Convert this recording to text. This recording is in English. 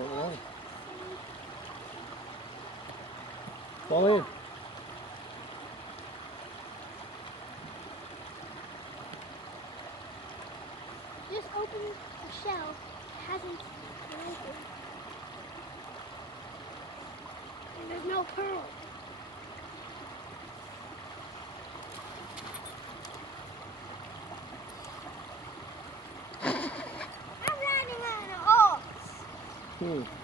Don't know. Fall in. Just open a shell. It hasn't been opened. And there's no pearl. I'm landing on an ox.